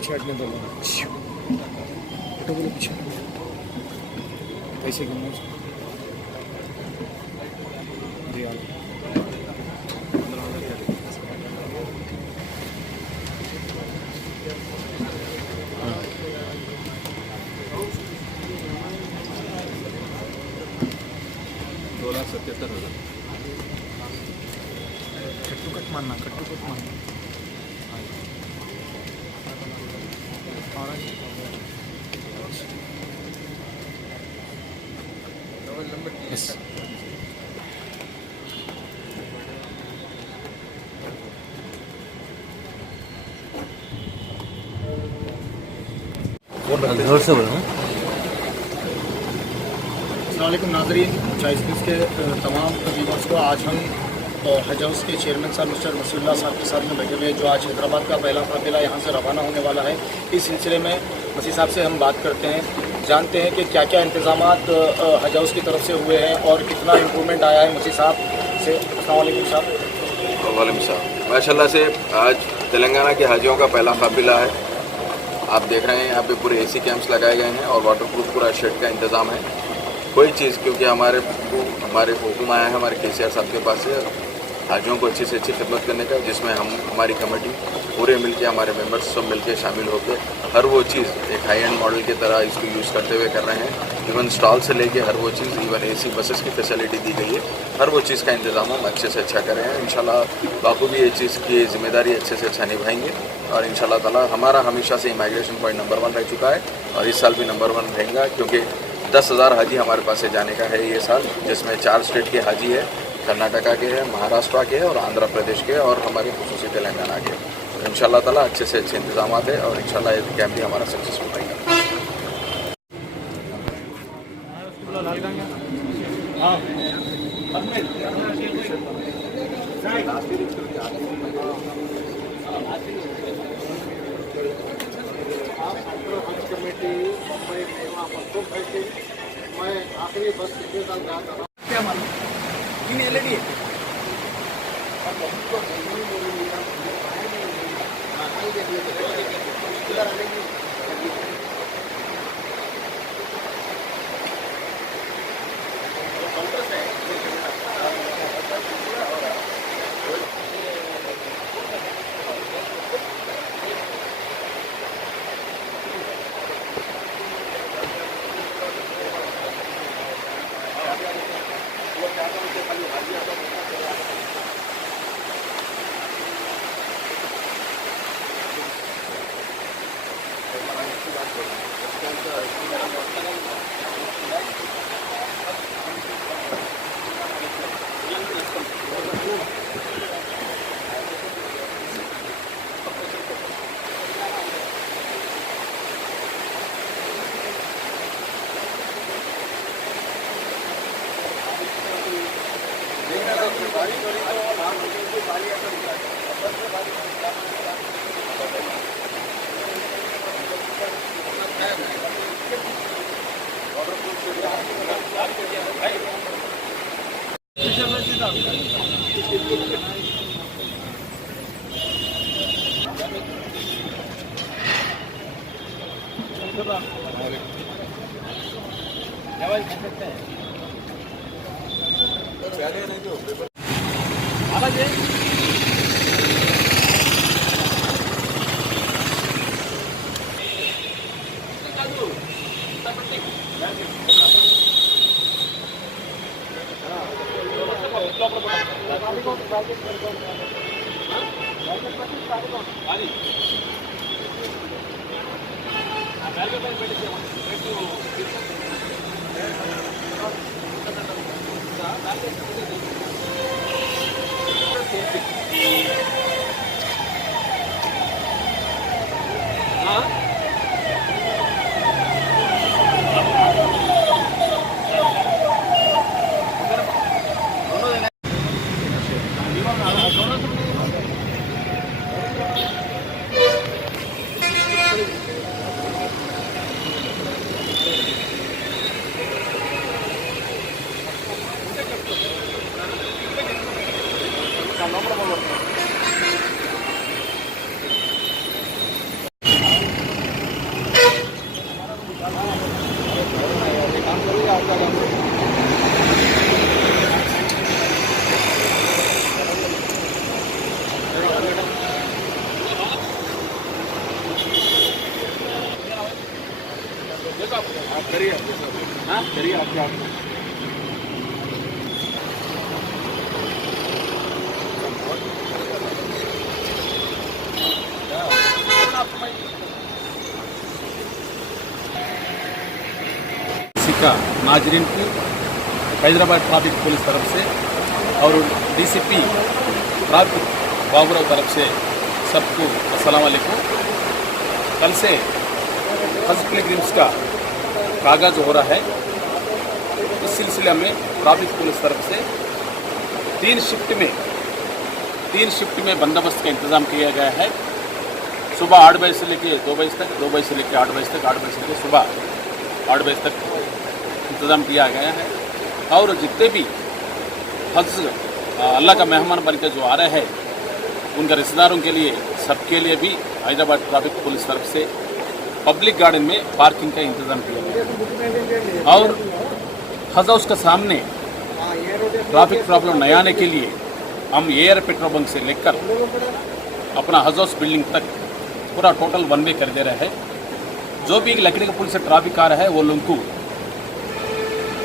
पीछे हटने दो बेटा, बोलो पीछे कैसे गिनना जी हाँ। कट्टू कट मारना, कट्टू कट मारना। यस जोर से बोलो। अस्सलामुअलैकुम नाज़रीन, चॉइस न्यूज़ के तमाम व्यूअर्स को आज हम हज हाउस के चेयरमैन साहब मिस्टर मसीहुल्लाह साहब के साथ में बैठे हुए, जो आज हैदराबाद का पहला काफिला यहाँ से रवाना होने वाला है। इस सिलसिले में मसीह साहब से हम बात करते हैं, जानते हैं कि क्या क्या इंतजाम हज हाउस की तरफ से हुए हैं और कितना इम्प्रूवमेंट आया है। मसीह साहब से अस्सलामुअलैकुम साहब। वालेकुम सलाम। माशाल्लाह से आज तेलंगाना के हाजियों का पहला काफिला है। आप देख रहे हैं यहाँ पे पूरे एसी कैंप्स लगाए गए हैं और वाटरप्रूफ पूरा शेड का इंतज़ाम है। कोई चीज़, क्योंकि हमारे हुक्म आया है हमारे केसीआर साहब के पास से हाजियों को अच्छी से अच्छी खिदमत करने का, जिसमें हम हमारी कमेटी पूरे मिलके, हमारे मेंबर्स सब मिलके शामिल होकर हर वो चीज़ एक हाई एंड मॉडल की तरह इसको यूज़ करते हुए कर रहे हैं। इवन स्टॉल से लेके हर वो चीज़, इवन एसी बसेस की फैसिलिटी दी गई है। हर वो चीज़ का इंतज़ाम हम अच्छे से अच्छा कर रहे हैं। इंशाल्लाह बापू भी ये चीज़ की जिम्मेदारी अच्छे से अच्छा निभाएंगे और इंशाल्लाह ताला हमारा हमेशा से इमिग्रेशन पॉइंट नंबर 1 रह चुका है और इस साल भी नंबर 1 रहेगा, क्योंकि 10,000 हाजी हमारे पास से जाने का है ये साल, जिसमें 4 स्टेट के हाजी है, कर्नाटका के हैं, महाराष्ट्र के हैं और आंध्र प्रदेश के और हमारे खुसूसी तेलंगाना के। तो इंशाल्लाह ताला अच्छे से अच्छे इंतजाम है और इंशाल्लाह ये कैंप भी हमारा सक्सेसफुल रहेगा। मैं आखिरी बस कितने साल गया था क्या मालूम तीन एलईडी है। आप करिए आपके साथ, हाँ करिए आपके आप का नाजरीन की हैदराबाद ट्रैफिक पुलिस तरफ से और डीसीपी ट्रैफिक बाबूराव तरफ से सबको अस्सलाम वालेकुम। कल से हज पिलग्रिम्स का कागज़ हो रहा है। इस सिलसिले में ट्रैफिक पुलिस तरफ से तीन शिफ्ट में बंदोबस्त का इंतज़ाम किया गया है। सुबह 8 बजे से लेकर 2 बजे तक, 2 बजे से लेकर 8 बजे तक, 8 बजे से लेकर सुबह 8 बजे तक इंतज़ाम किया गया है। और जितने भी हज अल्लाह का मेहमान बनकर जो आ रहे हैं उनका रिश्तेदारों के लिए, सबके लिए भी हैदराबाद ट्रैफिक पुलिस तरफ से पब्लिक गार्डन में पार्किंग का इंतज़ाम किया गया है। और हज हाउस का सामने ट्रैफिक प्रॉब्लम नहीं आने के लिए हम एयर पेट्रोल बंक से लेकर अपना हज हाउस बिल्डिंग तक पूरा टोटल वन वे कर दे रहे हैं। जो भी लकड़ी का पुल से ट्रैफिक आ रहा है वो लोगों को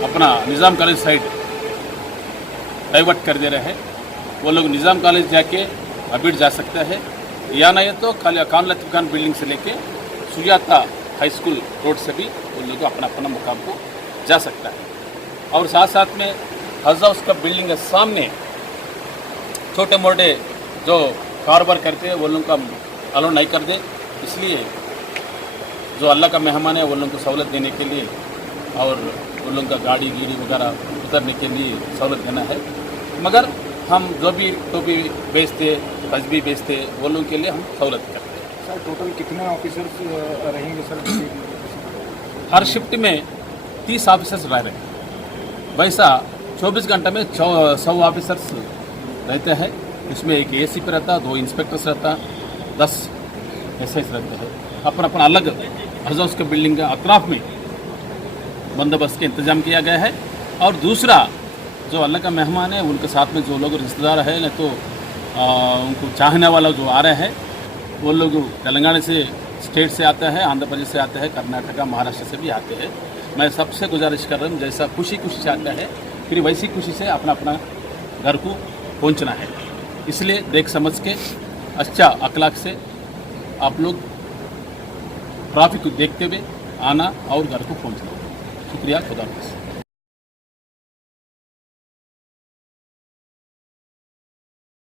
अपना निज़ाम कॉलेज साइड डाइवर्ट कर दे रहे हैं। वो लोग निज़ाम कॉलेज जाके अबीड जा सकते हैं, या नहीं तो खान लतीफ़ खान बिल्डिंग से लेके सुजाता हाई स्कूल रोड से भी वो लोग अपना अपना मुकाम को जा सकता है। और साथ साथ में हज हाउस का बिल्डिंग के सामने छोटे मोटे जो कारोबार करते हैं वो लोगों का अलाउ नहीं कर दे, इसलिए जो अल्लाह का मेहमान है वो लोगों को सहूलत देने के लिए और उन लोगों का गाड़ी गिरी वगैरह उतरने के लिए सहूलत देना है। मगर हम जो भी टोपी बेचते, तस्बी बेचते, वो लोगों के लिए हम सहूलत करते हैं। सर टोटल कितने ऑफिसर्स रहेंगे सर? हर शिफ्ट में 30 ऑफिसर्स रह रहे हैं। वैसा 24 घंटे में 100 ऑफिसर्स रहते हैं। इसमें एक एसीपी रहता, 2 इंस्पेक्टर्स रहता, 10 एसआईस रहते हैं। अपना अपना अलग हज हाउस के बिल्डिंग के अतराफ में बंदोबस्त का इंतज़ाम किया गया है। और दूसरा जो अल्लाह का मेहमान है उनके साथ में जो लोग रिश्तेदार है न तो उनको चाहने वाला जो आ रहे हैं वो लोग तेलंगाना से स्टेट से आते हैं, आंध्र प्रदेश से आते हैं, कर्नाटका महाराष्ट्र से भी आते हैं। मैं सबसे गुजारिश कर रहा हूँ जैसा खुशी से आता है फिर वैसी खुशी से अपना अपना घर को पहुँचना है। इसलिए देख समझ के अच्छा अखलाक से आप लोग ट्रैफिक को देखते हुए आना और घर को पहुँचना। शुक्रिया, खुदा हाफिज़।